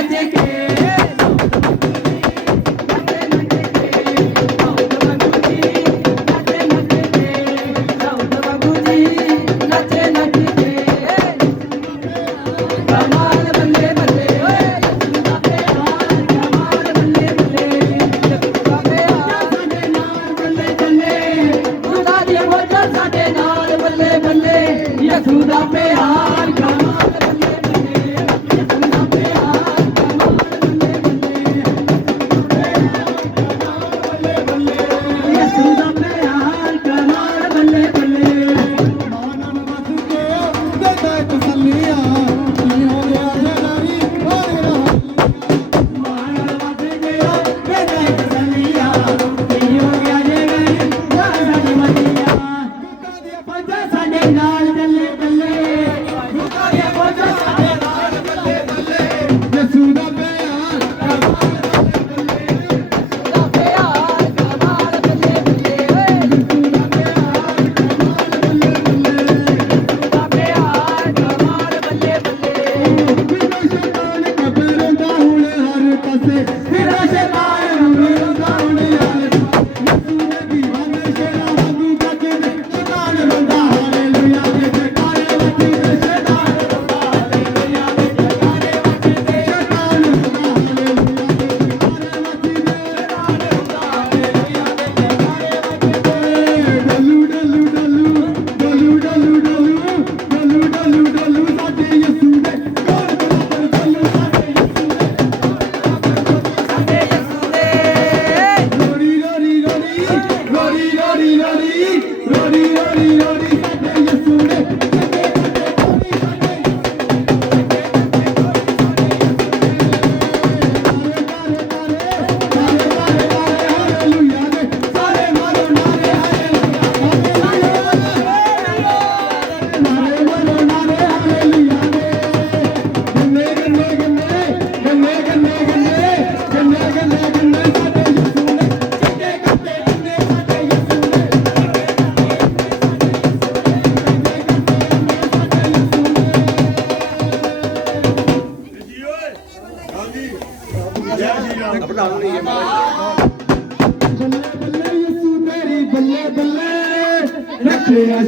नच के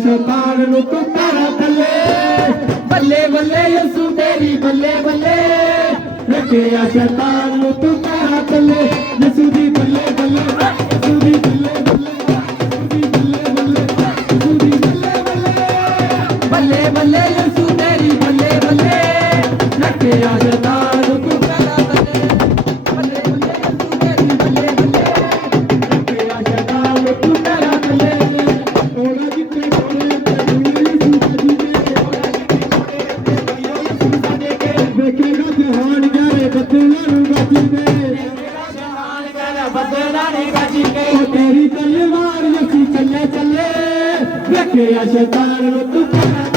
शैतान नु तू तारा थले बल्ले बल्ले यसु तेरी बल्ले बल्ले रखिया शैतान नु तू तारा थले यसु दी बल्ले बल्ले यसु दी बल्ले बल्ले बल्ले यसु तेरी बल्ले बल्ले रखिया शैतान नु तू तारा थले बल्ले बल्ले यसु तेरी बल्ले बल्ले रखिया शैतान नु तू तारा थले तेरी तलवार यसी चले चले रखे शैतान तू चले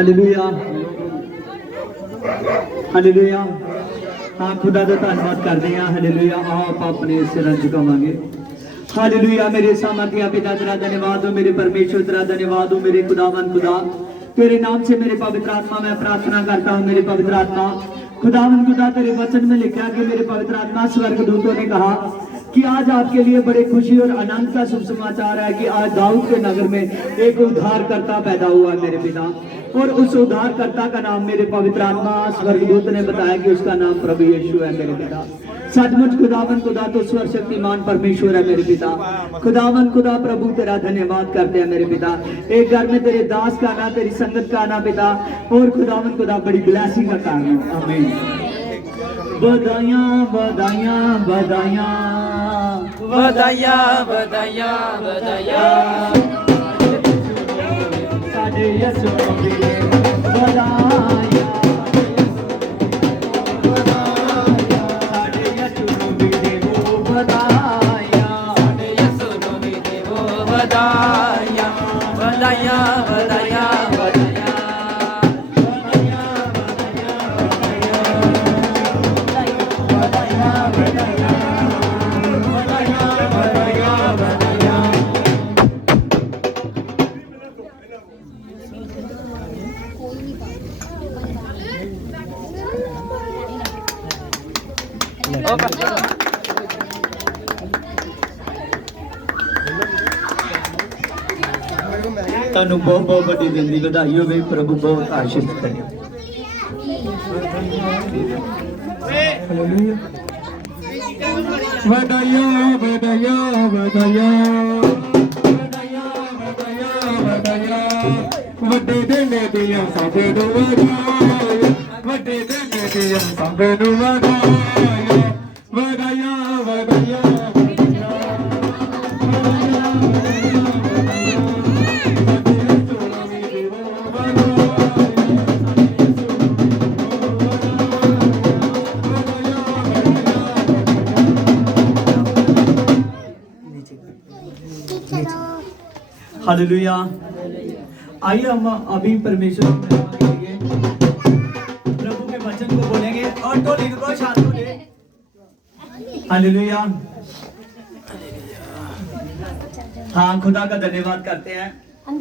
हालेलुया हालेलुया। हाँ खुदा का धन्यवाद करते हैं। हालेलुया। आओ आप अपने सिर झुकावांगे। हालेलुया। मेरे सामर्थ्य पिता तेरा धन्यवाद हो, मेरे परमेश्वर तेरा धन्यवाद हो, मेरे खुदावन खुदा तेरे नाम से मेरे पवित्र आत्मा मैं प्रार्थना करता हूँ। मेरे पवित्र आत्मा खुदावन खुदा तेरे वचन में लिखा कि मेरे पवित्र आत्मा स्वर्गदूतों ने कहा कि आज आपके लिए बड़े खुशी और आनंद का शुभ समाचार है कि आज दाऊद के नगर में एक उद्धारकर्ता पैदा हुआ है मेरे पिता। और उस उद्धारकर्ता का नाम मेरे पवित्र आत्मा स्वर्गदूत ने बताया कि उसका नाम प्रभु यीशु है मेरे पिता। सचमुच खुदावन खुदा तो सर्वशक्तिमान परमेश्वर है मेरे पिता। खुदावन खुदा प्रभु तेरा धन्यवाद करते हैं मेरे पिता। एक घर में तेरे दास का आना, तेरी संगत का आना पिता, और खुदावन खुदा बड़ी ब्लेसिंग का कारण। आमीन। बधाइयां बधाइयां बधाइयां बधाइयां बधाइयां बधाइयां साडे यीशु नबी दे बधाइयां साडे यीशु नबी दे वो बधाइयां साडे यीशु नबी दे वो बधाइयां बधाइयां बधाइयां ਤੁਹਾਨੂੰ ਬਹੁਤ ਬਹੁਤ ਵੱਡੀ ਦਿਨ ਦੀ ਵਧਾਈ ਹੋਵੇ। ਪ੍ਰਭੂ ਬਹੁਤ ਆਸ਼ੀਰਵਾਦ ਕਰੇ। ਵਧਾਈਆਂ ਵਧਾਈਆਂ ਵਧਾਈਆਂ ਵੱਡੇ ਦਿਨ ਦੀਆਂ ਸਾਡੇ ਨੂੰ ਵਧਾਈਆਂ ਵੱਡੇ ਦਿਨ ਦੀਆਂ ਸਾਡੇ ਨੂੰ ਵਧਾਈਆਂ ਵਧਾਈਆਂ ਵਧਾਈਆਂ हालेलुया। आइए हम अभी परमेश्वर प्रभु के वचन को बोलेंगे और टोली को शांत हो जाए। हालेलुया। हाँ खुदा का धन्यवाद करते हैं।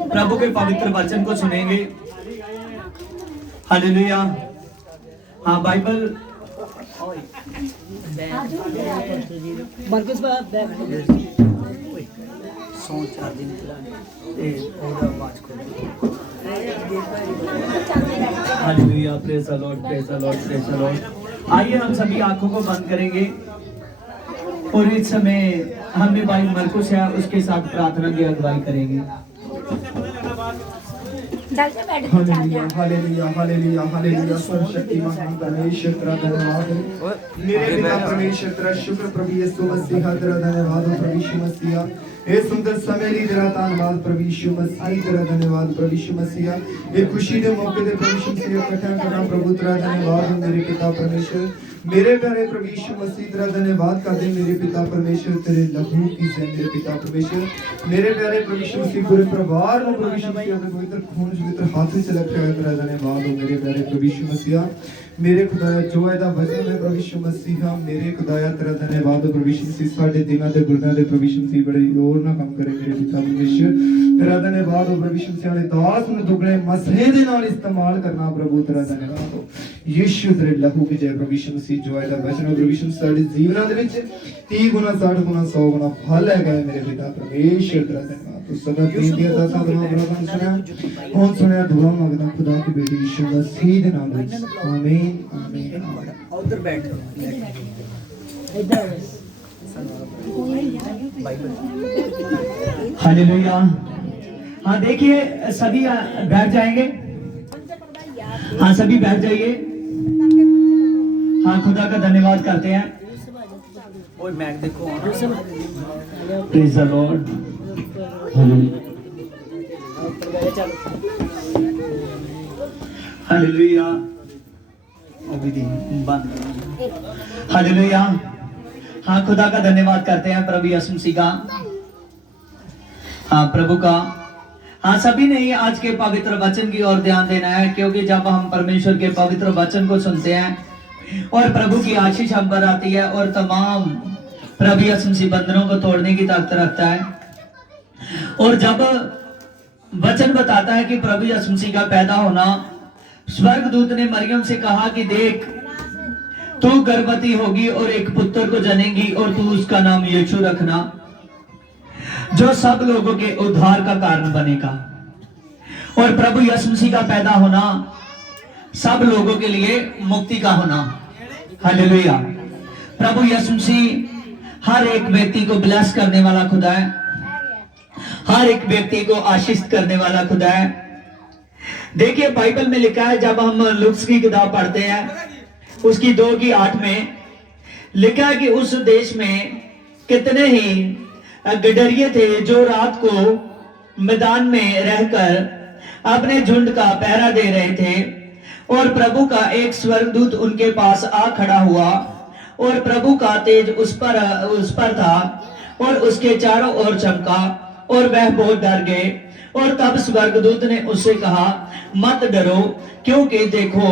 प्रभु के पवित्र वचन को सुनेंगे। हालेलुया। हाँ Bible hallelujah. Praise the Lord, praise the Lord, praise the Lord. आइए हम सभी आंखों को बंद करेंगे और इस समय हमने भाई मरकुस है उसके साथ प्रार्थना की अगुवाई करेंगे। Hallelujah hallelujah hallelujah hallelujah. सर्वशक्तिमान परमेश्वर तेरा धन्यवाद हो। मेरे पिता परमेश्वर तेरा शुक्र प्रभु यीशु मसीह तेरा धन्यवाद हो। प्रभु यीशु मसीह ये सुंदर समय लिए तेरा धन्यवाद प्रभु यीशु मसीह तेरा धन्यवाद प्रभु यीशु मसीह। ये खुशी के मौके पे प्रभु यीशु मसीह इकट्ठा करना प्रभु तेरा धन्यवाद हो। मेरे पिता परमेश्वर मेरे प्यारे प्रभु यीशु मसीह तेरा धन्यवाद करते मेरे पिता परमेश्वर तेरे लहू की से मेरे पिता परमेश्वर मेरे प्यारे प्रभु यीशु मसीह पूरे परिवार को प्रभु यीशु मसीह अपने पवित्र खून पवित्र हाथों से रखा है तेरा धन्यवाद हो। मेरे प्यारे प्रभु यीशु मसीह मेरे खुदाया जो है दा वचन है प्रभु यीशु मसीह मेरे खुदाया तेरा धन्यवाद हो। प्रभु यीशु मसीह साडे दिलों ते गुरदां दे प्रभु यीशु मसीह बड़े और ना काम करे मेरे पिता परमेश्वर तेरा धन्यवाद हो। प्रभु यीशु मसीह ने दास ने दुगने मसले दे नाल इस्तेमाल करना प्रभु तेरा धन्यवाद हो। यीशु तेरे लहू की जय प्रभु यीशु मसीह जो है दा वचन है प्रभु यीशु मसीह साडे जीवनां दे विच 30 गुना 60 गुना 100 गुना फल है गए मेरे पिता परमेश्वर तेरा धन्यवाद। तो सदा बेटियां दासा दुआ प्रभु सुना कौन सुना दुआ मांगदा खुदा की बेटी यीशु मसीह दे नाम विच आमीन आमीन। उधर बैठ हालेलुया। हाँ देखिए सभी बैठ जाएंगे। हाँ सभी बैठ जाइए। हाँ खुदा का धन्यवाद करते हैं। और मैक देखो praise the Lord. Hallelujah. Hallelujah. हाँ खुदा का धन्यवाद करते हैं प्रभु यीशु मसीह का। हाँ प्रभु का हाँ, सभी ने ही आज के पवित्र वचन की ओर ध्यान देना है, क्योंकि जब हम परमेश्वर के पवित्र वचन को सुनते हैं और प्रभु की आशीष हम पर आती है और तमाम प्रभु यीशु मसीह बंधनों को तोड़ने की ताकत रखता है। और जब वचन बताता है कि प्रभु यीशु मसीह का पैदा होना, स्वर्गदूत ने मरियम से कहा कि देख, तू गर्भवती होगी और एक पुत्र को जनेगी और तू उसका नाम यीशु रखना, जो सब लोगों के उद्धार का कारण बनेगा। और प्रभु यीशु मसीह का पैदा होना सब लोगों के लिए मुक्ति का होना। हालेलुया। प्रभु यीशु मसीह हर एक व्यक्ति को ब्लेस करने वाला खुदा है, हर एक व्यक्ति को आशीष करने वाला खुदा है। देखिए बाइबल में लिखा है, जब हम लूका की किताब पढ़ते हैं उसकी 2:8 में लिखा है कि उस देश में कितने ही गडरिये थे जो रात को मैदान में रहकर अपने झुंड का पहरा दे रहे थे, और प्रभु का एक स्वर्गदूत उनके पास आ खड़ा हुआ और प्रभु का तेज उस पर था और उसके चारों ओर चमका और वह बहुत डर गए। और तब स्वर्गदूत ने उससे कहा, मत डरो, क्योंकि देखो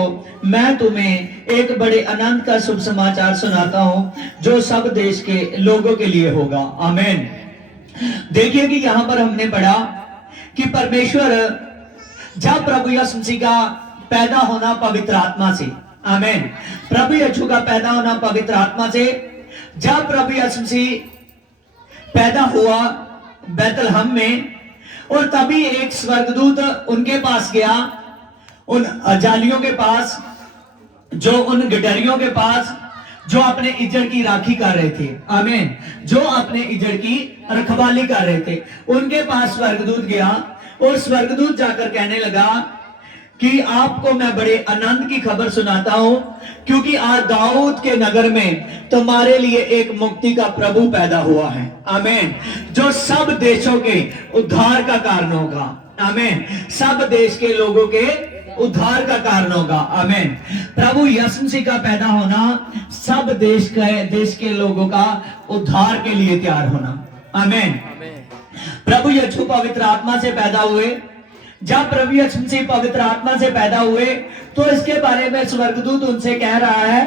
मैं तुम्हें एक बड़े आनंद का शुभ समाचार सुनाता हूं जो सब देश के लोगों के लिए होगा। आमीन। देखिए कि यहां पर हमने पढ़ा कि परमेश्वर जब प्रभु यीशु मसीह का पैदा होना पवित्र आत्मा से, आमीन, प्रभु यीशु का पैदा होना पवित्र आत्मा से, जब प्रभु यीशु मसीह पैदा हुआ बैतलहम में, और तभी एक स्वर्गदूत उनके पास गया, उन जालियों के पास, जो उन गडरियों के पास जो अपने इजड़ की राखी कर रहे थे, आमीन, जो अपने इजड़ की रखवाली कर रहे थे, उनके पास स्वर्गदूत गया और स्वर्गदूत जाकर कहने लगा कि आपको मैं बड़े आनंद की खबर सुनाता हूं, क्योंकि आज दाऊद के नगर में तुम्हारे लिए एक मुक्ति का प्रभु पैदा हुआ है। आमीन। जो सब देशों के उद्धार का कारण होगा। आमीन। सब देश के लोगों के उद्धार का कारण होगा। आमीन। प्रभु यीशु मसीह का पैदा होना सब देश के लोगों का उद्धार के लिए तैयार होना। आमीन। प्रभु यीशु पवित्र आत्मा से पैदा हुए। जब प्रभु यीशु मसीह पवित्र आत्मा से पैदा हुए तो इसके बारे में स्वर्गदूत उनसे कह रहा है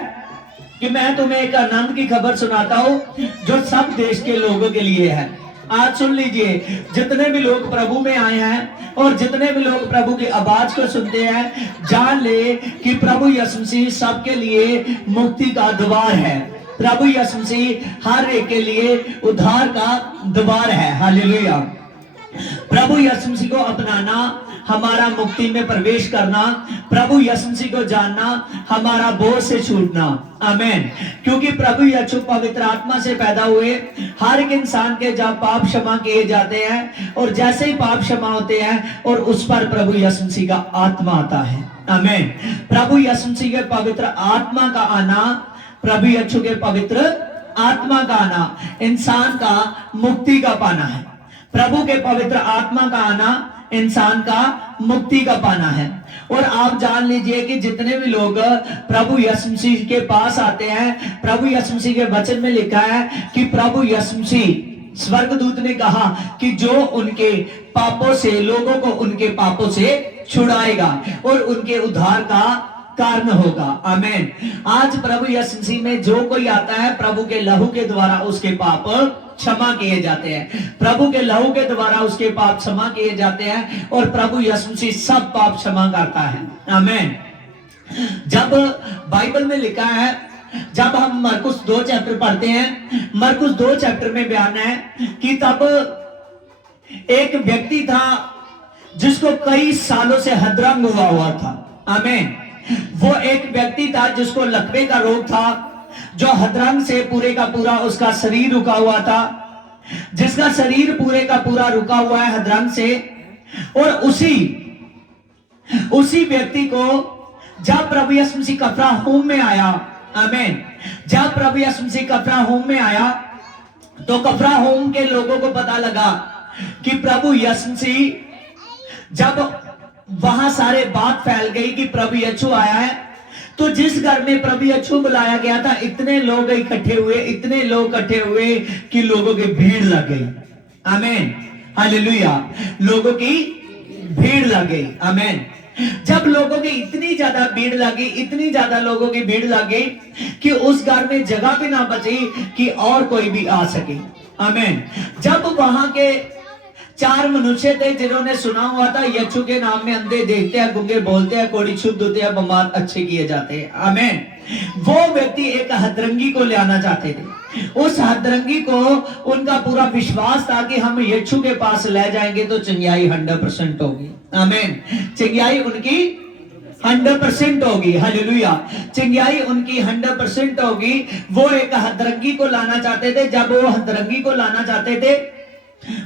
कि मैं तुम्हें एक आनंद की खबर सुनाता हूं जो सब देश के लोगों के लिए है। आज सुन लीजिए, जितने भी लोग प्रभु में आए हैं और जितने भी लोग प्रभु की आवाज को सुनते हैं, जान ले कि प्रभु यीशु मसीह सबके लिए मुक्ति का द्वार है। प्रभु यीशु मसीह हर एक के लिए उद्धार का द्वार है। हालेलुया। प्रभु यीशु मसीह को अपनाना हमारा मुक्ति में प्रवेश करना, प्रभु यीशु मसीह को जानना हमारा बोझ से छूटना। आमीन। क्योंकि प्रभु यीशु पवित्र आत्मा से पैदा हुए। हर एक इंसान के जब पाप क्षमा किए जाते हैं और जैसे ही पाप क्षमा होते हैं और उस पर प्रभु यीशु मसीह का आत्मा आता है। आमीन। प्रभु यीशु मसीह के पवित्र आत्मा का आना, प्रभु यीशु के पवित्र आत्मा का आना इंसान का मुक्ति का पाना है। प्रभु के पवित्र आत्मा का आना इंसान का मुक्ति का पाना है। और आप जान लीजिए कि जितने भी लोग प्रभु यीशु मसीह के पास आते हैं, प्रभु यीशु मसीह के वचन में लिखा है कि प्रभु यीशु मसीह, स्वर्गदूत ने कहा कि जो उनके पापों से, लोगों को उनके पापों से छुड़ाएगा और उनके उद्धार का कारण होगा। आमीन। आज प्रभु यीशु मसीह में जो कोई आता है, प्रभु के लहू के द्वारा उसके पाप क्षमा किए जाते हैं। प्रभु के लहू के द्वारा उसके पाप क्षमा किए जाते हैं और प्रभु यीशु मसीह सब पाप क्षमा करता है। आमीन। जब बाइबल में लिखा है, जब हम मरकुस 2 चैप्टर पढ़ते हैं, मरकुस 2 चैप्टर में बयान है कि तब एक व्यक्ति था जिसको कई सालों से हदरंग हुआ था। आमीन। वो एक व्यक्ति था जिसको लकवे का रोग था, जो हदरंग से पूरे का पूरा उसका शरीर रुका हुआ था, जिसका शरीर पूरे का पूरा रुका हुआ है हदरंग से। और उसी व्यक्ति को जब प्रभु यीशु मसीह कफरनहूम में आया, आमीन, जब प्रभु यीशु मसीह कफरनहूम में आया तो कफरनहूम के लोगों को पता लगा कि प्रभु यीशु मसीह, जब वहां सारे बात फैल गई कि प्रभु यीशु आया है, तो जिस घर में प्रभु यीशु बुलाया गया था, इतने लोग इकट्ठे हुए कि लोगों की भीड़ लग गई। आमीन। हालेलुया। लोगों की भीड़ लग गई। आमीन। जब लोगों की इतनी ज्यादा भीड़ लगी, इतनी ज्यादा लोगों की भीड़ लगी कि उस घर में जगह भी ना बची कि और कोई भी आ सके। आमीन। जब वहां के 4 मनुष्य थे जिन्होंने सुना हुआ था यीशु के नाम में अंधे देखते हैं, गूंगे बोलते हैं, कोढ़ी शुद्ध होते हैं, बीमार अच्छे किए जाते हैं। आमीन। वो व्यक्ति एक हदरंगी को ले आना चाहते थे। उस हदरंगी को उनका पूरा विश्वास था कि हम यीशु के पास ले जाएंगे तो चंगाई 100% होगी। आमीन। चंगाई उनकी 100% होगी। हालेलुया। चंगाई उनकी 100% होगी। वो एक हदरंगी को लाना चाहते थे। जब वो हदरंगी को लाना चाहते थे,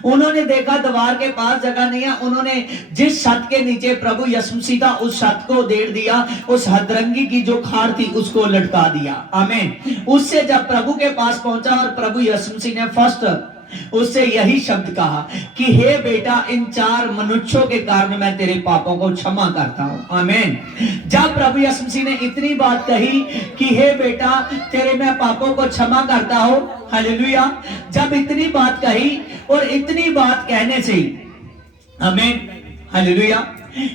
उन्होंने देखा द्वार के पास जगह नहीं है। उन्होंने जिस छत के नीचे प्रभु यीशु मसीह था उस छत को उधेड़ दिया, उस हदरंगी की जो खाड़ थी उसको लटका दिया। आमीन। उससे जब प्रभु के पास पहुंचा और प्रभु यीशु मसीह ने फर्स्ट उससे यही शब्द कहा कि हे बेटा, इन 4 मनुष्यों के कारण मैं तेरे पापों को क्षमा करता हूं। आमीन। जब प्रभु यीशु मसीह ने इतनी बात कही कि हे बेटा, तेरे मैं पापों को क्षमा करता हूं, हालेलुया, जब इतनी बात कही और इतनी बात कहने से, आमीन, हालेलुया,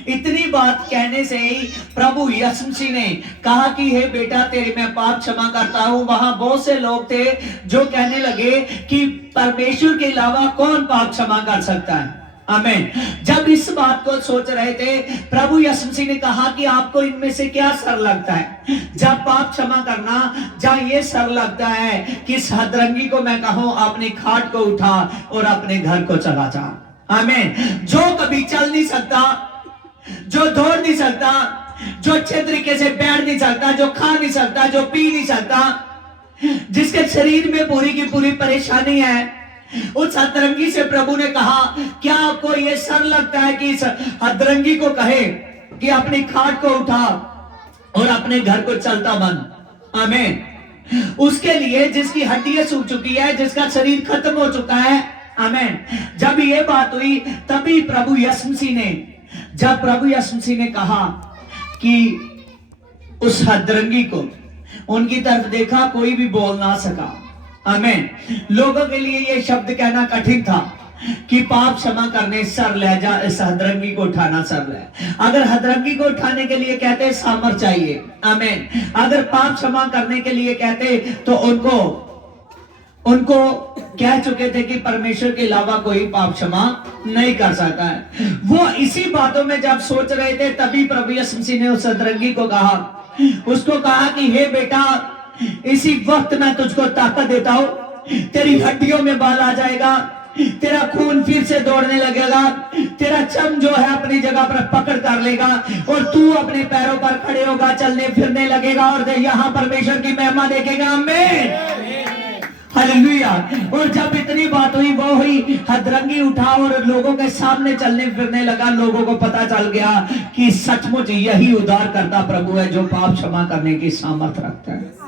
इतनी बात कहने से ही प्रभु यीशु मसीह ने कहा कि हे बेटा, तेरे मैं पाप क्षमा करता हूं। वहां बहुत से लोग थे जो कहने लगे कि परमेश्वर के अलावा कौन पाप क्षमा कर सकता है। आमीन। जब इस बात को सोच रहे थे, प्रभु यीशु मसीह ने कहा कि आपको इनमें से क्या सर लगता है जब पाप क्षमा करना, जहां ये सर लगता है कि इस हदरंगी को मैं कहूं अपनी खाट को उठा और अपने घर को चला जा। आमीन। जो कभी चल नहीं सकता, जो दौड़ नहीं सकता, जो अच्छे तरीके से बैठ नहीं सकता, जो खा नहीं सकता, जो पी नहीं सकता, जिसके शरीर में पूरी की पूरी परेशानी है, उस हदरंगी से प्रभु ने कहा, क्या आपको यह सर लगता है कि इस हदरंगी को कहे कि अपनी खाट को उठा और अपने घर को चलता बन। आमीन। उसके लिए जिसकी हड्डियां सूख चुकी है, जिसका शरीर खत्म हो चुका है। आमीन। जब ये बात हुई तभी प्रभु यीशु मसीह ने, जब प्रभु यीशु मसीह ने कहा कि उस हदरंगी को उनकी तरफ देखा, कोई भी बोल ना सका। आमीन। लोगों के लिए यह शब्द कहना कठिन था कि पाप क्षमा करने सर ले जा, इस हदरंगी को उठाना सर ले। अगर हदरंगी को उठाने के लिए कहते सामर्थ चाहिए। आमीन। अगर पाप क्षमा करने के लिए कहते तो उनको कह चुके थे कि परमेश्वर के अलावा कोई पाप क्षमा नहीं कर सकता है। वो इसी बातों में जब सोच रहे थे तभी प्रभु यीशु मसीह ने उस हदरंगी को कहा, उसको कहा कि हे बेटा, इसी वक्त मैं तुझको ताकत देता हूं, तेरी हड्डियों में बाल आ जाएगा, तेरा खून फिर से दौड़ने लगेगा, तेरा चम जो है अपनी जगह पर पकड़ कर लेगा और तू अपने पैरों पर खड़े होगा, चलने फिरने लगेगा और यहाँ परमेश्वर की महिमा देखेगा। आमीन। हालेलुया। और जब इतनी बात हुई, वो हुई, हदरंगी उठा और लोगों के सामने चलने फिरने लगा। लोगों को पता चल गया कि सचमुच यही उद्धार करता प्रभु है जो पाप क्षमा करने की सामर्थ रखता है।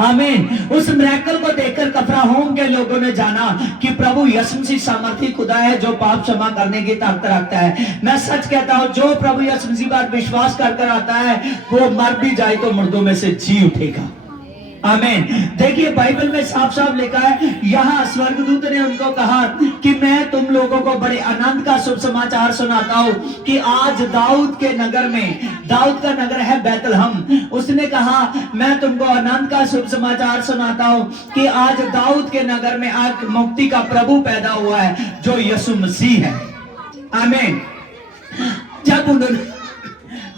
आमीन। उस मिरेकल को देखकर कफरनहूम के लोगों ने जाना कि प्रभु यीशु मसीह सामर्थी खुदा है जो पाप क्षमा करने की ताकत रखता है। मैं सच कहता हूं, जो प्रभु यीशु मसीह पर विश्वास कर आता है वो मर भी जाए तो मुर्दों में से जी उठेगा। आमीन। देखिए बाइबल में साफ साफ लिखा है, यहाँ स्वर्गदूत ने उनको कहा कि मैं तुम लोगों को बड़े आनंद का शुभ समाचार सुनाता हूँ कि आज दाऊद के नगर में, दाऊद का नगर है बैतलहम, उसने कहा मैं तुमको आनंद का शुभ समाचार सुनाता हूँ कि आज दाऊद के नगर में आज मुक्ति का प्रभु पैदा हुआ है जो यीशु मसीह है। आमीन।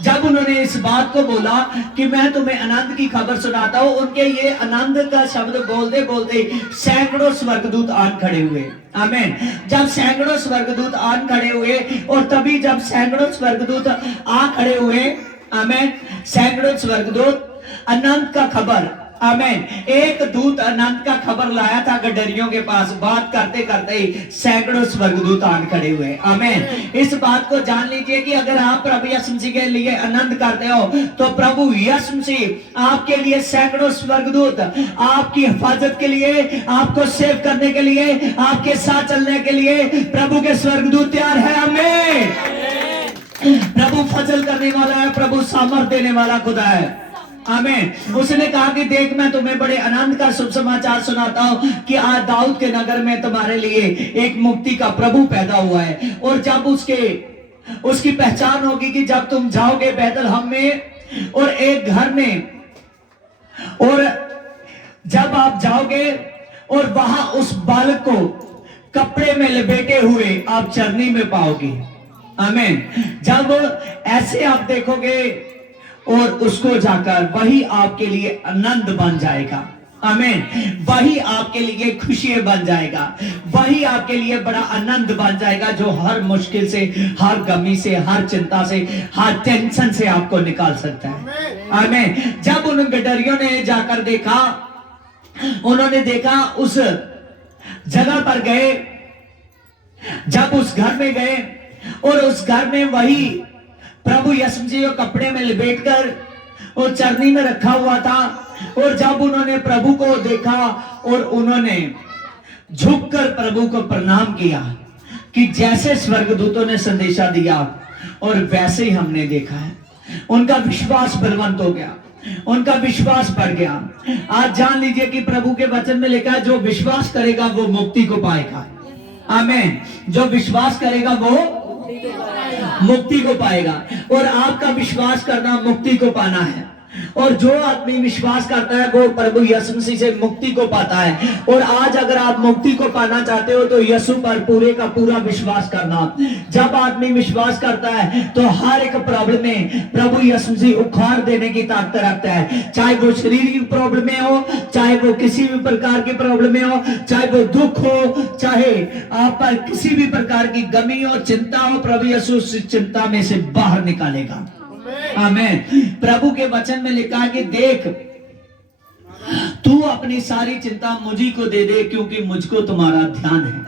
जब उन्होंने इस बात को बोला कि मैं तुम्हें आनंद की खबर सुनाता हूं, उनके ये आनंद का शब्द बोलते बोलते सैकड़ों स्वर्गदूत आन खड़े हुए। आमीन। जब सैकड़ों स्वर्गदूत आन खड़े हुए और तभी जब सैकड़ों स्वर्गदूत आ खड़े हुए, आमीन, सैकड़ों स्वर्गदूत आनंद का खबर, आमीन, एक दूत आनंद का खबर लाया था गडरियों के पास। बात करते करते ही सैकड़ों स्वर्गदूत आन खड़े हुए। आमीन। इस बात को जान लीजिए कि अगर आप प्रभु यीशु मसीह के लिए आनंद करते हो तो प्रभु यीशु मसीह आपके लिए सैकड़ों स्वर्गदूत आपकी हिफाजत के लिए, आपको सेव करने के लिए, आपके साथ चलने के लिए प्रभु के स्वर्गदूत तैयार है। आमीन। प्रभु फजल करने वाला है, प्रभु सामर्थ देने वाला खुदा है। आमीन। उसने कहा कि देख मैं तुम्हें बड़े आनंद का शुभ समाचार सुनाता हूं कि आज दाऊद के नगर में तुम्हारे लिए एक मुक्ति का प्रभु पैदा हुआ है। और जब उसके उसकी पहचान होगी कि जब तुम जाओगे बैतलहम में और एक घर में, और जब आप जाओगे और वहां उस बालक को कपड़े में लपेटे हुए आप चरनी में पाओगे। आमीन। जब ऐसे आप देखोगे और उसको जाकर, वही आपके लिए आनंद बन जाएगा। आमीन। वही आपके लिए खुशी बन जाएगा, वही आपके लिए बड़ा आनंद बन जाएगा, जो हर मुश्किल से, हर गमी से, हर चिंता से, हर टेंशन से आपको निकाल सकता है। आमीन। जब उन गडरियों ने जाकर देखा, उन्होंने देखा, उस जगह पर गए, जब उस घर में गए और उस घर में वही प्रभु यीशु जी को कपड़े में लपेटकर और चरनी में रखा हुआ था, और जब उन्होंने प्रभु को देखा और उन्होंने झुककर प्रभु को प्रणाम किया, कि जैसे स्वर्गदूतों ने संदेशा दिया और वैसे ही हमने देखा है, उनका विश्वास बलवंत हो गया, उनका विश्वास बढ़ गया। आज जान लीजिए कि प्रभु के वचन में लिखा है, जो विश्वास करेगा वो मुक्ति को पाएगा। आमीन। जो विश्वास करेगा वो मुक्ति को पाएगा, और आपका विश्वास करना मुक्ति को पाना है। और जो आदमी विश्वास करता है वो प्रभु यीशु मसीह से मुक्ति को पाता है। और आज अगर आप मुक्ति को पाना चाहते हो तो यीशु पर पूरे का पूरा विश्वास करना। जब आदमी विश्वास करता है तो हर एक प्रॉब्लम में प्रभु यीशु मसीह उखाड़ देने की ताकत रखता है, चाहे वो शरीर की प्रॉब्लम में हो, चाहे वो किसी भी प्रकार की प्रॉब्लम में हो, चाहे वो दुख हो, चाहे आप पर किसी भी प्रकार की गमी हो, चिंता हो, प्रभु यीशु उस चिंता में से बाहर निकालेगा। आमीन। प्रभु के वचन में लिखा है कि देख, तू अपनी सारी चिंता मुझी को दे दे, क्योंकि मुझको तुम्हारा ध्यान है।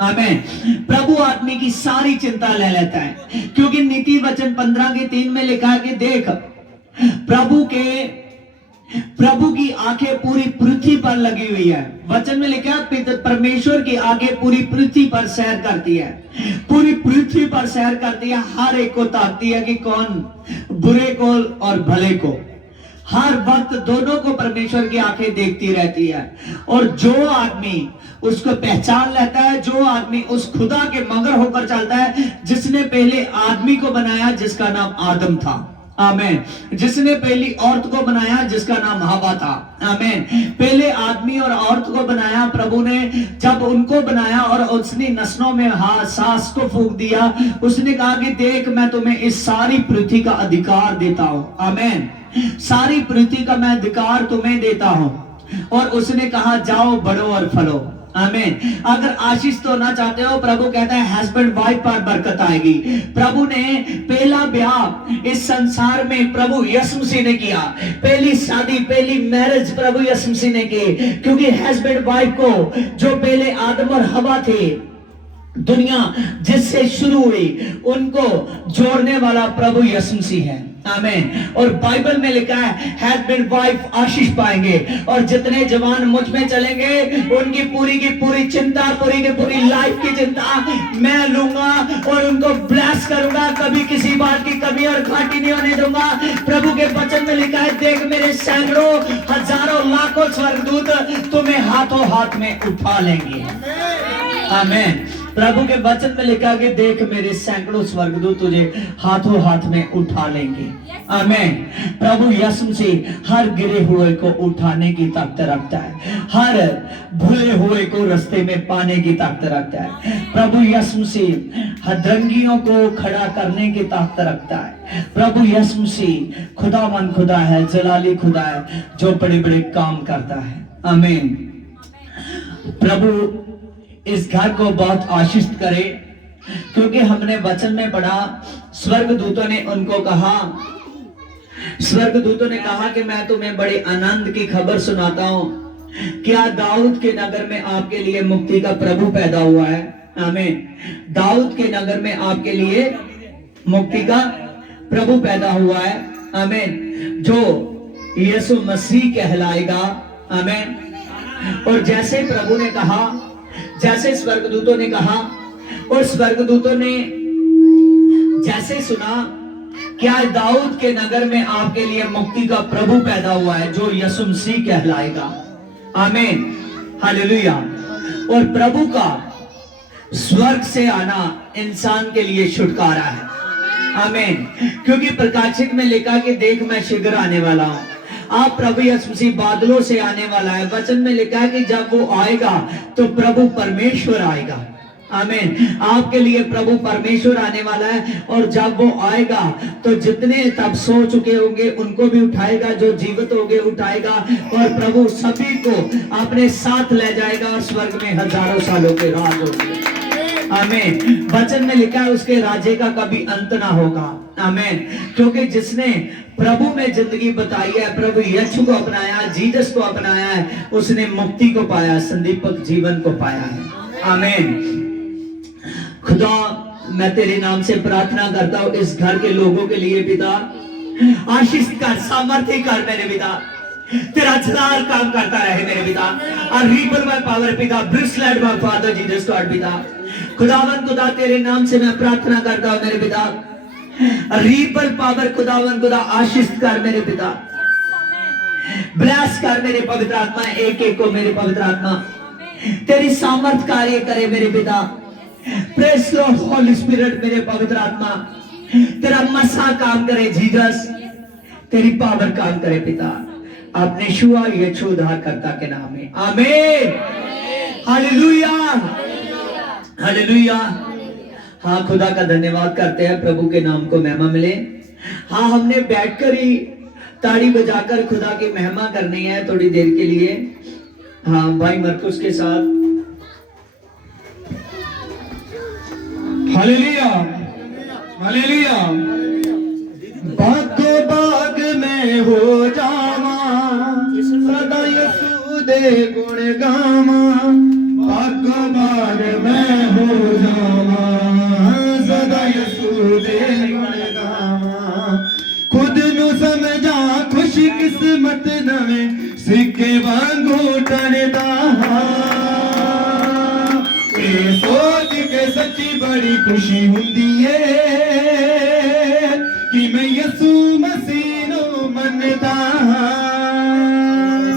आमीन। प्रभु आदमी की सारी चिंता ले लेता है, क्योंकि नीति वचन 15:3 में लिखा है कि देख, प्रभु की आंखें पूरी पृथ्वी पर लगी हुई है। वचन में लिखा है परमेश्वर की आंखें पूरी पृथ्वी पर सैर करती है, पूरी पृथ्वी पर सैर करती है, हर एक को ताकती है कि कौन बुरे को और भले को, हर वक्त दोनों को परमेश्वर की आंखें देखती रहती है। और जो आदमी उसको पहचान लेता है, जो आदमी उस खुदा के मगर होकर चलता है, जिसने पहले आदमी को बनाया जिसका नाम आदम था। आमीन। जिसने पहली औरत को बनाया जिसका नाम हवा था। आमीन। पहले आदमी और औरत को बनाया प्रभु ने, जब उनको बनाया और उसने नसों में सांस को फूंक दिया, उसने कहा कि देख, मैं तुम्हें इस सारी पृथ्वी का अधिकार देता हूं। आमीन। सारी पृथ्वी का मैं अधिकार तुम्हें देता हूं। और उसने कहा जाओ, बढ़ो और फलो। आमीन। अगर आशीष तो ना चाहते हो, प्रभु कहता है हस्बैंड वाइफ पर बरकत आएगी। प्रभु ने पहला ब्याह इस संसार में प्रभु यीशु मसीह ने किया, पहली शादी, पहली मैरिज प्रभु यीशु मसीह ने की, क्योंकि हस्बैंड वाइफ को जो पहले आदम और हवा थे, दुनिया जिससे शुरू हुई, उनको जोड़ने वाला प्रभु यीशु मसीह है। आमीन। और बाइबल में लिखा है हस्बैंड वाइफ आशीष पाएंगे, और जितने जवान मुझ में चलेंगे उनकी पूरी की पूरी चिंता, पूरी की पूरी लाइफ की चिंता मैं लूंगा और उनको ब्लेस करूंगा, कभी किसी बात की कमी और घाटी नहीं होने दूंगा। प्रभु के वचन में लिखा है देख, मेरे सैकड़ों हजारों लाखों स्वर्गदूत तुम्हें हाथों हाथ में उठा लेंगे। आमीन। प्रभु के वचन में लिखा कि देख, मेरे सैकड़ों स्वर्गदूत तुझे हाथों हाथ में उठा लेंगे। आमीन। प्रभु यीशु मसीह हर गिरे हुए को उठाने की ताकत रखता है, हर भूले हुए को रास्ते में पाने की ताकत रखता है। प्रभु यीशु मसीह हदरंगियों को खड़ा करने की ताकत रखता है। प्रभु यीशु मसीह खुदावन खुदा है, जलाली खुदा है, जो बड़े बड़े काम करता है। आमीन। प्रभु इस घर को बहुत आशीष करे, क्योंकि हमने वचन में पढ़ा, स्वर्गदूतों ने उनको कहा, स्वर्गदूतों ने कहा कि मैं तुम्हें बड़े आनंद की खबर सुनाता हूं, क्या दाऊद के नगर में आपके लिए मुक्ति का प्रभु पैदा हुआ है। आमीन। दाऊद के नगर में आपके लिए मुक्ति का प्रभु पैदा हुआ है। आमीन। जो यीशु मसीह कहलाएगा। आमीन। और जैसे प्रभु ने कहा, जैसे स्वर्गदूतों ने कहा, और स्वर्गदूतों ने जैसे सुना, क्या दाऊद के नगर में आपके लिए मुक्ति का प्रभु पैदा हुआ है, जो यीशु मसीह कहलाएगा। आमीन। हालेलुया। और प्रभु का स्वर्ग से आना इंसान के लिए छुटकारा है। आमीन। क्योंकि प्रकाशित में लिखा कि देख मैं शीघ्र आने वाला हूं। आप प्रभु यीशु मसीह बादलों से आने वाला है। वचन में लिखा है कि जब वो आएगा तो प्रभु परमेश्वर आएगा। आमीन। आपके लिए प्रभु परमेश्वर आने वाला है, और जब वो आएगा तो जितने तब सो चुके होंगे उनको भी उठाएगा, जो जीवित होंगे उठाएगा, और प्रभु सभी को अपने साथ ले जाएगा और स्वर्ग में हजारों सालों के राज होंगे। आमीन। वचन में लिखा है उसके राज्य का कभी अंत ना होगा। आमीन। क्योंकि जिसने प्रभु में जिंदगी बताई है, प्रभु यीशु को अपनाया, जीसस को अपनाया है, उसने मुक्ति को पाया, संदीपक जीवन को पाया है। आमीन। खुदा मैं तेरे नाम से प्रार्थना करता हूं इस घर के लोगों के लिए पिता, आशीष कर, सामर्थ्य कर मेरे पिता, तेरा जलाल काम करता रहे मेरे पिता, और रीपल माय पावर पिता, ब्रिस्लेट माय फादर जीसस गॉड पिता। खुदावन खुदा तेरे नाम से मैं प्रार्थना करता हूं मेरे पिता, रीपल पावर खुदावन खुदा आशीष कर मेरे पिता, ब्लेस कर मेरे पवित्र आत्मा, एक एक को मेरे पवित्र आत्मा तेरी सामर्थ कार्य करे मेरे पिता। प्रेस लॉर्ड होली स्पिरिट मेरे पवित्र आत्मा, तेरा मसा काम करे जीसस, तेरी पावर काम करे पिता, अपने शुआ यीशु उद्धारकर्ता के नाम में। आमीन। Hallelujah, hallelujah. हाँ, खुदा का धन्यवाद करते हैं, प्रभु के नाम को महिमा मिले। हाँ, हमने बैठकर ही ताड़ी बजाकर खुदा की महिमा करनी है थोड़ी देर के लिए। हाँ, भाई मरकुस के साथ। Hallelujah, hallelujah. बागो बाग में हो जावा, सदा यीशु दे गुण गावा। बागो बाग में हो जावा, सदा यीशु दे गुण गावा। खुद नु समझा खुश किस्मत नवे, सिक्के वांगू टरदा। सोच के सच्ची बड़ी खुशी हुंदी है कि मैं यीशु मसीह नु मनदा।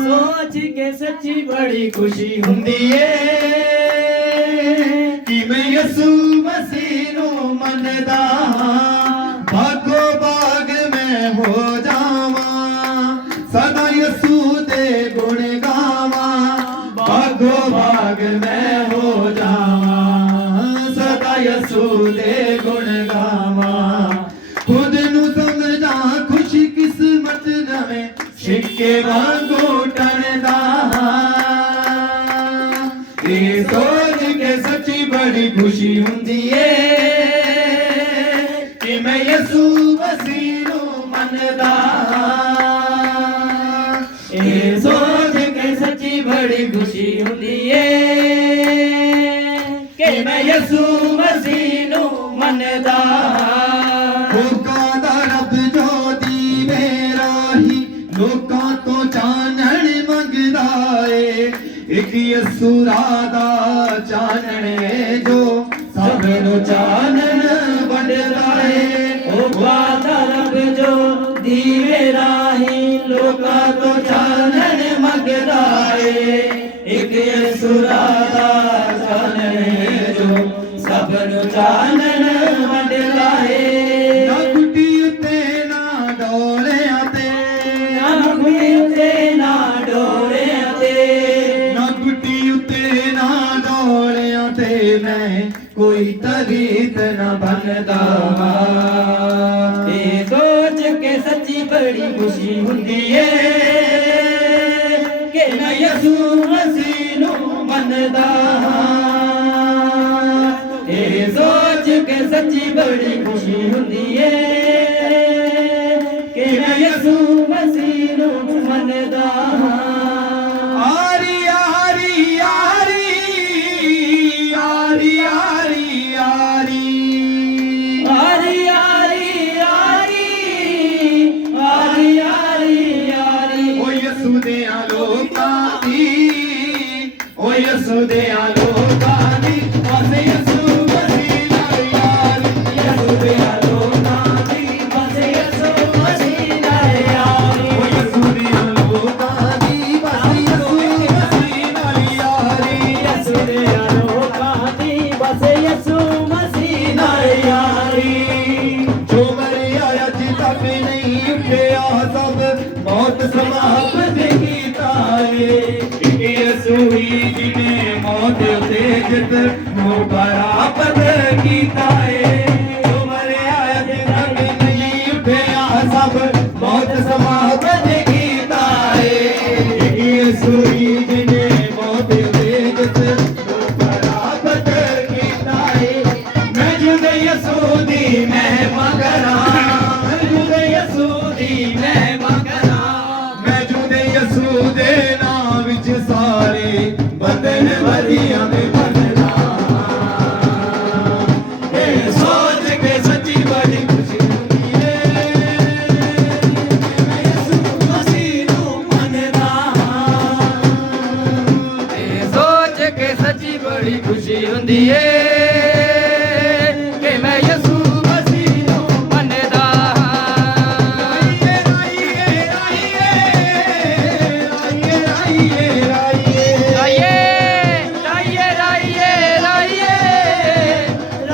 सोच के सच्ची बड़ी खुशी हुंदी है कि मैं यीशु मसीह नु मनदा। भागो बाग में हो जावा, सदा यीशु दे गुण गावा। भागो बाग में हो जावा, सदा यीशु दे गुण गावा। खुद नु समझा खुशी किस्मत नवे, सिक्के वांगू टरदा। ये सोच के सच्ची बड़ी खुशी हुंदी है कि मैं यीशु मसीह नु मनदा। ये सोच के सच्ची बड़ी खुशी हुंदी है कि मैं यीशु मसीह नु मनदा। लोकां दा रब जो दीवे राही, लोकां तो चानण मंगदा ए। एक यीशु दा चानण जो सब नु चानण वंडदा ए। ओ वादा रब जो दीवे राही, लोकां तो चानण मंगदा ए। एक यीशु दा चानण जो सब नु चानण वंडदा ए। ना गुटी उते ना डोलियां ते, ना गुटी उते ना डोलियां ते, ना गुटी उते ना डोलियां ते, मैं कोई तरीत न बनदा। ये सोच के सच्ची बड़ी खुशी हुंदी है कि मैं यीशु मसीह नु मनदा। ये सोच के सच्ची बड़ी खुशी हुंदी है कि मैं यीशु मसीह नु मनदा। आरी आरी आरी आरी आरी आरी आरी आरी आरी आरी आरी आरी। ओ यीशु दे लोकां दी, ओ यीशु दे लोकां दी, बस यीशु मसीह नाल यारी। यीशु दे लोकां दी, बस यीशु मसीह नाल यारी। ओ यीशु दे लोकां दी, बस यीशु मसीह नाल यारी। यीशु दे लोकां दी, बस समाप्त कीता है यसुई जिने मौत ते जित नो परापत कीता है तुम्हारे आज तक नहीं उठया सब मौत समाप्त कीता है यसुई जिने मौत ते जित नो परापत कीता है मैं जुदे यसुदी मैं मगरा मैं जुदे यसुदी मैं मगरा मैं जुदे यसू दे नाम विच सारे बंधन वधिया में बंधना ए सोच के सच्ची बड़ी खुशी हुंदी है मैं यसू मसीह नू मनदा ਇਹ ਸੋਚ ਕੇ ਸੱਚੀ ਬੜੀ ਖੁਸ਼ੀ ਹੁੰਦੀ ਏ ਕਿ ਮੈਂ ਯਿਸੂ ਮਸੀਹ ਨੂੰ ਮੰਨਦਾ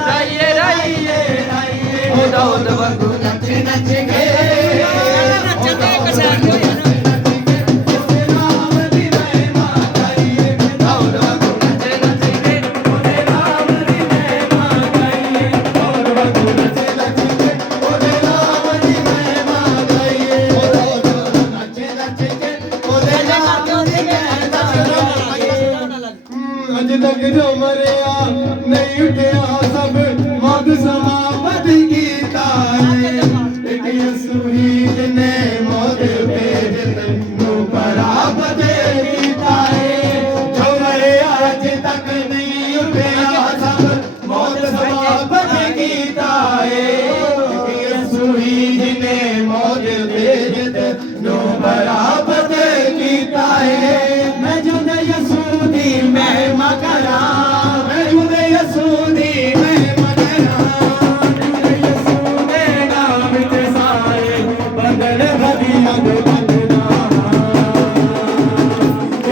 ਰਾਈਏ ਰਾਈਏ ਉਹਦਾ ਉਹਦਾ ਵਾਂਗੂ ਨੱਚ ਨੱਚ ਕੇ अज तक जो मरिया नहीं उठया सब मौत समाप्त कीता है एक यसू ही जिने मौत पे नो परापत कीता है जो मरिया अज तक नहीं उठया सब मौत समाप्त कीता है एक यसू ही जिने मौत पे नो परापत कीता है मैं जुदे यसू दी मैं मकरा मैं जुदे यसू दी मैं मकरा जुदे यसू दे नाम ते सारे बंधन भदिया दे बंधना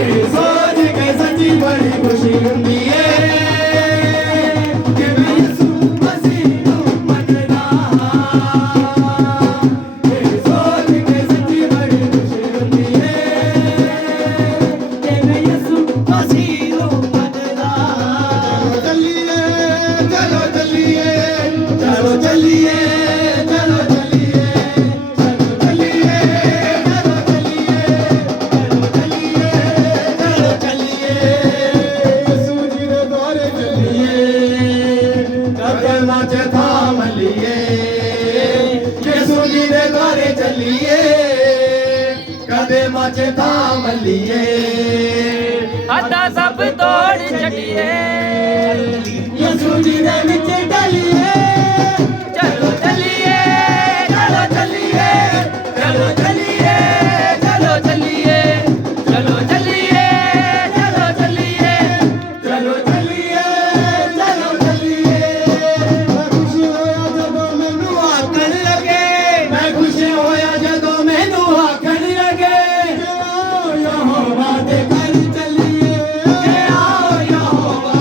ए सोच के सच्ची बड़ी खुशी हुंदी है कि मैं यसू मसीह नू मनदा ए सोच के सच्ची बड़ी खुशी हुंदी है कि मैं यसू मसीह नू मनदा चलो चलिए चलो चलिए चलो चलिए चलो चलिए चलो चलिए चलो चलिए चलो चलिए यसू जी दे द्वारे चलिए कदमां च थाम लिए यसू जी दे द्वारे चलिए कदमां च थाम लिए ਅੱਧਾ ਸਭ ਤੋੜ ਛੱਡੀਏ यसू जी दे विच डलिए ਚਲੋ ਚੱਲੀਏ ਚਲੋ ਚੱਲੀਏ ਚਲੋ ਚੱਲੀਏ ਚਲੋ ਚੱਲੀਏ ਚਲੋ ਚੱਲੀਏ ਚਲੋ ਚੱਲੀਏ चलो चलिए चलो चलिए मैं खुश होया जदों मैनू आखण लगे मैं खुश होया जदों मैनू आखण लगे आओ यहोवा दे घर चलिए आओ यहोवा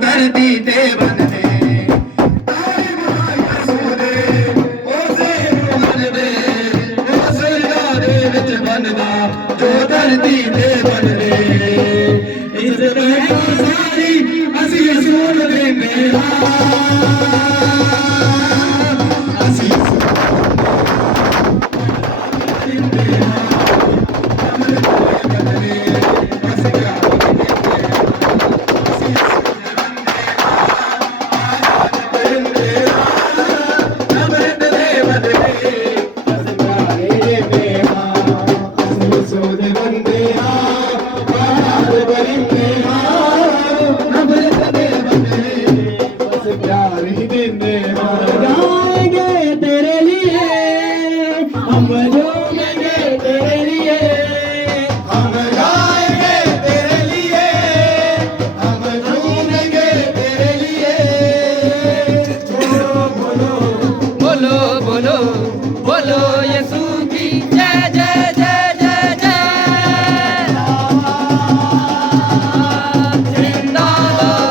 धरती ते बनदे जो धरती ते बनदे इस तरह सारी असी सून देने असी बोलो बोलो बोलो यीशु की जय जय जय जय जय जिंदाबाद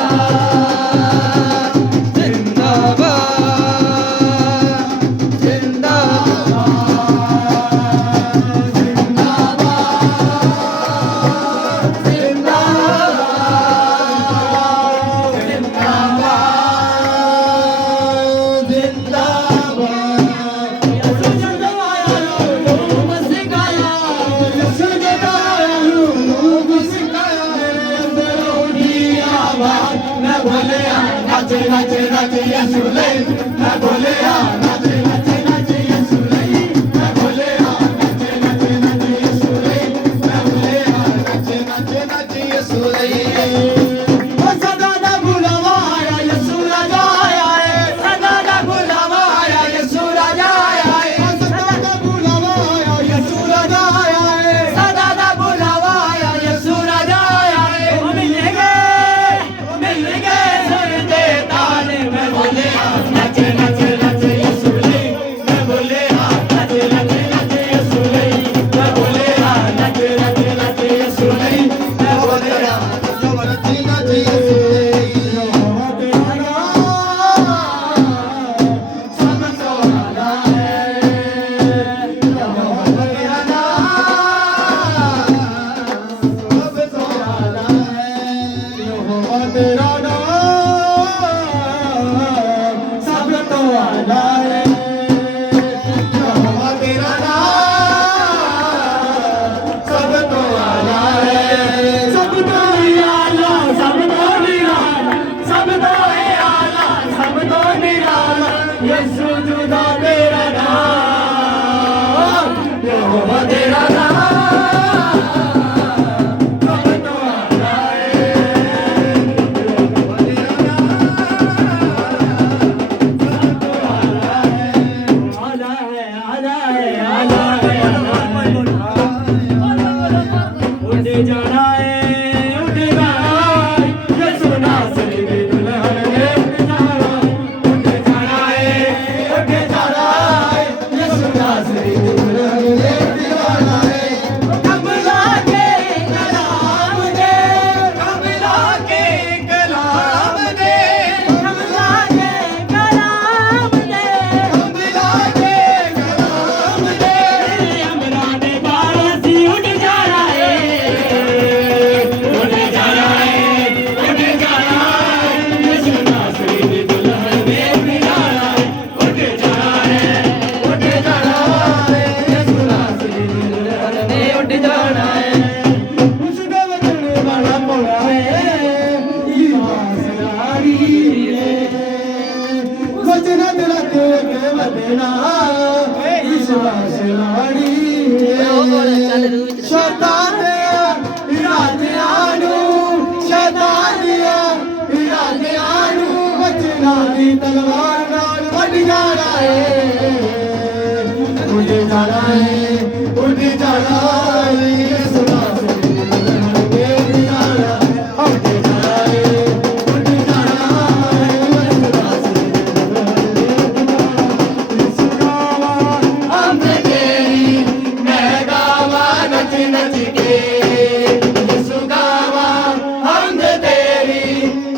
जिंदाबाद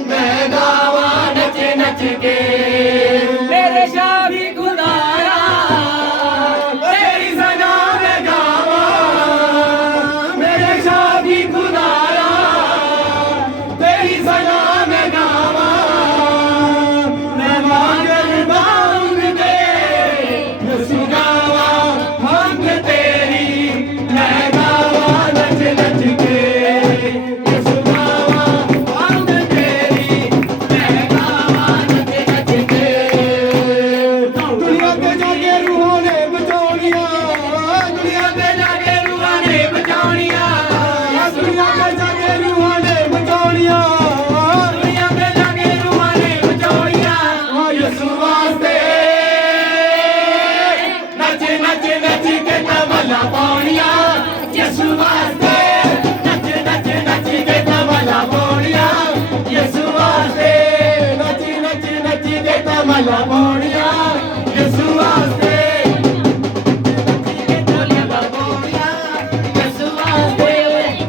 मैं नच के मेरे शादी खुदाया तेरी सना में गावा मेरे शादी खुदाया तेरी सना में गावा मैं मांगल मांग दे यसु गावा मांग तेरी मैं गावा नच नच के यसु गावा मांग तेरी मैं गावा नच नच के दुनिया पे जाके रूहों ने बचानिया दुनिया पे जाके रूहां ने बचानिया दुनिया पे जाके रूहां ने बचानिया दुनिया पे जाके रूहां ने बचानिया यसु वास्ते नच नच नच के तबला पानिया यसु वास्ते नच नच नच के तबला पानिया यसु वास्ते नच नच नच के तबला पानिया यसु वास्ते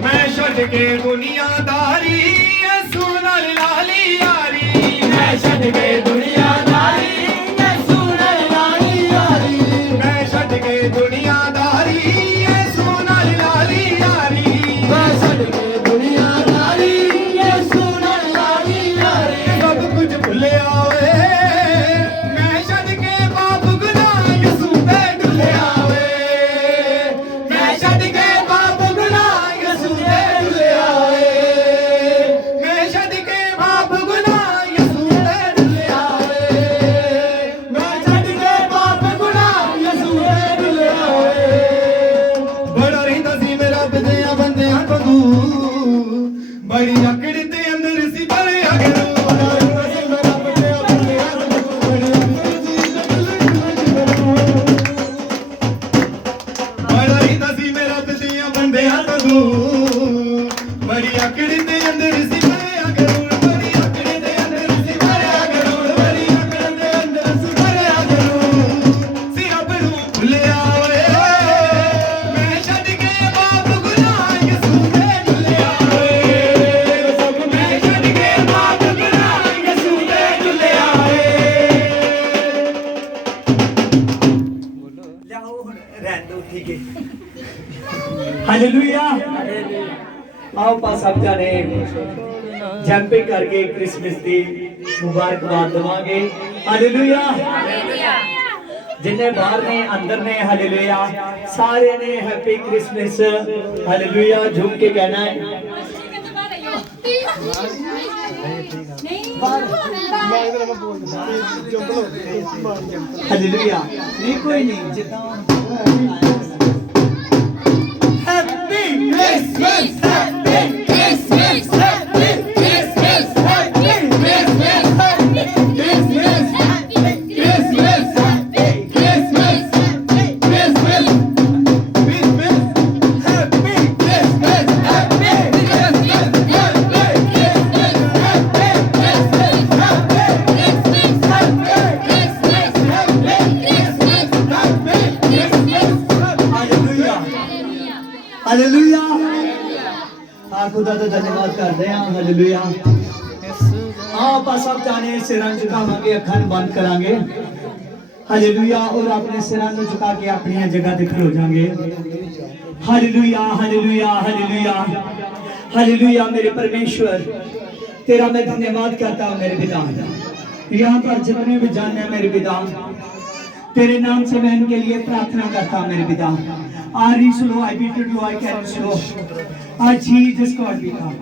मैं छड़ के दुनियादारी यसु नाल लाली यारी मैं छड़ के दुनियादारी यसु नाल लाली यारी मैं छड़ के दुनियादारी यसु नाल लाली यारी मैं छड़ के दुनियादारी यसु नाल लाली यारी सब कुछ भुलिया वे मैं छड़ के पाप गुनाह यसु ते डुलिया वे मैं छड़ के पाप गुनाह यसु ते डुलिया वे मैं छड़ के पाप गुनाह यसु ते डुलिया वे मैं छड़ के पाप गुनाह यसु ते डुलिया वे बड़ा रहिंदा सी मेरा बंदियां बंदियां तो दूर बड़ी अकड़ ते अंदर सी बड़े अगरू बड़ा रहिंदा सी मेरा बंदियां बंदियां तो दूर बड़ी अकड़ सी बड़ा रहिंदा सी मेरा बंदियां बंदियां तो दूर बड़ी अकड़ ते अंदर सी बड़े अगरू बड़ी अकड़ ते अंदर सी बड़े अगरू बड़ी अकड़ ते अंदर सी बड़े अगरू सी रब नूं भुलिया वे मैं छड्ड के पाप गुनाह यसू ते डुलिया वे मैं छड्ड के पाप गुनाह यसू ते डुलिया वे ਲਿਆਓ ਹੁਣ ਰਹਿਣ ਦਿਓ ਠੀਕ ਹੈ ਹਾਲੇਲੂਇਆ ਆਓ ਆਪਾਂ ਸਭ ਜਾਣੇ ਜੰਪਿੰਗ ਕਰਕੇ ਕ੍ਰਿਸਮਸ ਦੀ ਮੁਬਾਰਕਬਾਦ ਦਵਾਂਗੇ ਹਾਲੇਲੂਇਆ ਜਿੰਨੇ ਬਾਹਰ ਨੇ ਅੰਦਰ ਨੇ ਹਾਲੇਲੂਇਆ ਸਾਰਿਆਂ ਨੇ ਹੈਪੀ ਕ੍ਰਿਸਮਸ ਹਾਲੇਲੂਇਆ ਝੂਮ ਕੇ ਕਹਿਣਾ ਹੈ ਹਾਲੇਲੂਇਆ ਨਹੀਂ ਕੋਈ ਨਹੀਂ ਜਿੱਦਾਂ happy Christmas happy Christmas happy Christmas happy Christmas happy Christmas happy Christmas happy Christmas happy Christmas happy Christmas happy hallelujah ਆ ਖੁਦਾ ਦਾ ਧੰਨਵਾਦ ਕਰਦੇ ਹਾਂ ਹਾਲੇਲੂਇਆ ਆ ਆਪਾਂ ਸਭ ਜਾਣੇ ਸਿਰਾਂ ਝੁਕਾਵਾਂਗੇ ਅੱਖਾਂ ਨੂੰ ਬੰਦ ਕਰਾਂਗੇ ਹਾਲੇਲੂਇਆ ਔਰ ਆਪਣੇ ਸਿਰਾਂ ਨੂੰ ਝੁਕਾ ਕੇ ਆਪਣੀਆਂ ਜਗ੍ਹਾ ਤੇ ਖਲੋ ਜਾਾਂਗੇ ਹਾਲੇਲੂਇਆ ਹਾਲੇਲੂਇਆ ਹਾਲੇਲੂਇਆ हालेलुया मेरे परमेश्वर तेरा मैं धन्यवाद करता हूँ मेरे पिता यहाँ पर जितने भी जाने हैं मेरे पिता तेरे नाम से मैं इनके लिए प्रार्थना करता हूँ मेरे पिता Are you slow? I beat you, I can slow. Jesus God be come.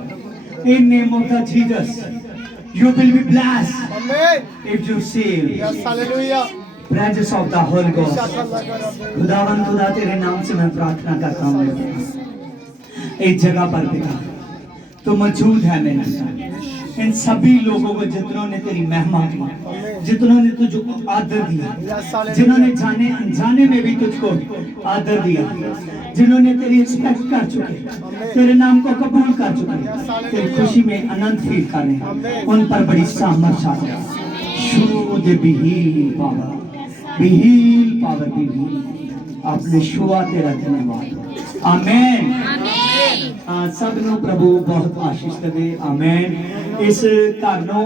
In name of the Jesus, you will be blessed. Amen. If you save. Yes, hallelujah. Presence of the Holy Ghost. खुदावन खुदा तेरे नाम से मैं प्रार्थना करता हूँ मेरे पिता एक जगह पर पिता तो मौजूद है मेरे साथ इन सभी लोगों को जितनों ने तेरी महिमा की जितनों ने तुझको आदर दिया जिन्होंने जाने अनजाने में भी तुझको आदर दिया जिन्होंने तेरी रिस्पेक्ट कर चुके तेरे नाम को कबूल कर चुके तेरी खुशी में आनंद फील कर रहे हैं उन पर बड़ी सामर्थ आ जाए शुद्ध बिहील पावर अपने शुआ तेरा धन्यवाद आमेन सब नु प्रभु बहुत आशीष देवे आमेन इस घर नु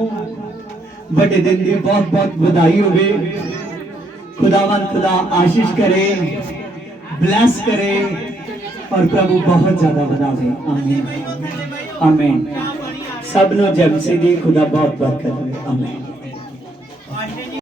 बड़े दिन की बहुत बहुत बधाई होवे। खुदावन खुदा आशीष करे, ब्लेस करे और प्रभु बहुत ज्यादा बढ़ावे। आमीन आमीन। सबनो जब से दी खुदा बहुत बरकत दे। आमीन।